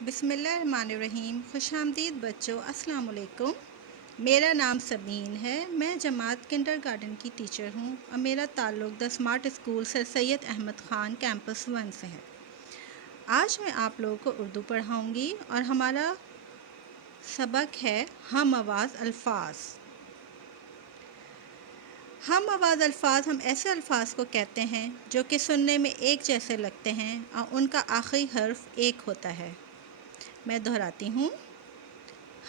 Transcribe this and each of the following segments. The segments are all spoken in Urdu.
بسم اللہ الرحمن الرحیم۔ خوش آمدید بچوں، السلام علیکم۔ میرا نام سبین ہے، میں جماعت کنڈر گارڈن کی ٹیچر ہوں اور میرا تعلق the smart school sir Syed Ahmad Khan campus 1 سے ہے۔ آج میں آپ لوگوں کو اردو پڑھاؤں گی اور ہمارا سبق ہے ہم آواز الفاظ۔ ہم آواز الفاظ ہم ایسے الفاظ کو کہتے ہیں جو کہ سننے میں ایک جیسے لگتے ہیں اور ان کا آخری حرف ایک ہوتا ہے۔ میں دہراتی ہوں،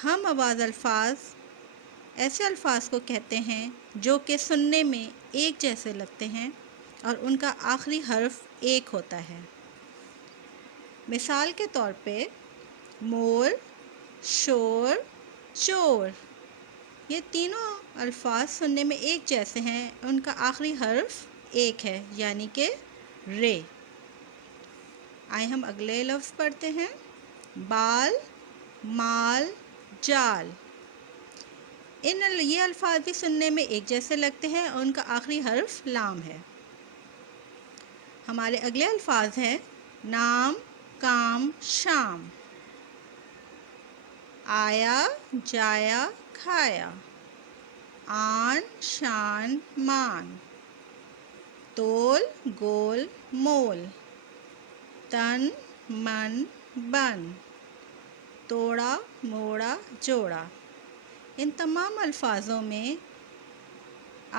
ہم آواز الفاظ ایسے الفاظ کو کہتے ہیں جو کہ سننے میں ایک جیسے لگتے ہیں اور ان کا آخری حرف ایک ہوتا ہے۔ مثال کے طور پہ مور، شور، چور، یہ تینوں الفاظ سننے میں ایک جیسے ہیں، ان کا آخری حرف ایک ہے، یعنی کہ رے۔ آئے ہم اگلے لفظ پڑھتے ہیں، بال، مال، جال۔ یہ الفاظ بھی سننے میں ایک جیسے لگتے ہیں اور ان کا آخری حرف لام ہے۔ ہمارے اگلے الفاظ ہیں نام، کام، شام۔ آیا، جایا، کھایا۔ آن، شان، مان۔ تول، گول، مول۔ تن، من، بن۔ توڑا، موڑا، جوڑا۔ ان تمام الفاظوں میں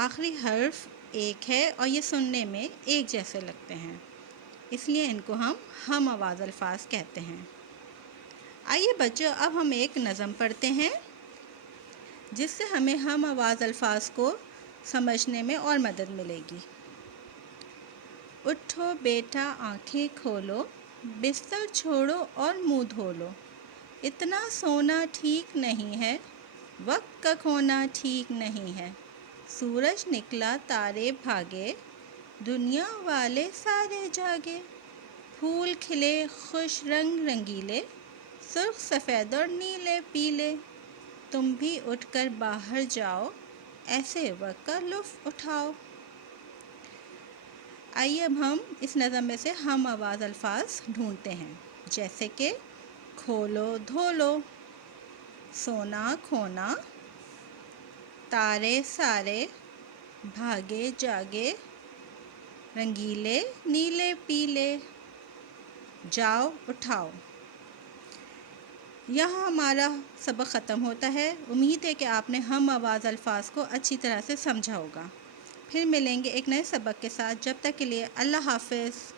آخری حرف ایک ہے اور یہ سننے میں ایک جیسے لگتے ہیں، اس لیے ان کو ہم آواز الفاظ کہتے ہیں۔ آئیے بچوں، اب ہم ایک نظم پڑھتے ہیں جس سے ہمیں ہم آواز الفاظ کو سمجھنے میں اور مدد ملے گی۔ اٹھو بیٹا آنکھیں کھولو، بستر چھوڑو اور منہ دھو لو۔ اتنا سونا ٹھیک نہیں ہے، وقت کا کھونا ٹھیک نہیں ہے۔ سورج نکلا تارے بھاگے، دنیا والے سارے جاگے۔ پھول کھلے خوش رنگ رنگیلے، سرخ سفید اور نیلے پیلے۔ تم بھی اٹھ کر باہر جاؤ، ایسے وقت کا لطف اٹھاؤ۔ آئیے اب ہم اس نظم میں سے ہم آواز الفاظ ڈھونڈتے ہیں، جیسے کہ کھولو دھو لو، سونا کھونا، تارے سارے، بھاگے جاگے، رنگیلے نیلے پیلے، جاؤ اٹھاؤ۔ یہاں ہمارا سبق ختم ہوتا ہے۔ امید ہے کہ آپ نے ہم آواز الفاظ کو اچھی طرح سے سمجھا ہوگا۔ پھر ملیں گے ایک نئے سبق کے ساتھ، جب تک کے لیے اللہ حافظ۔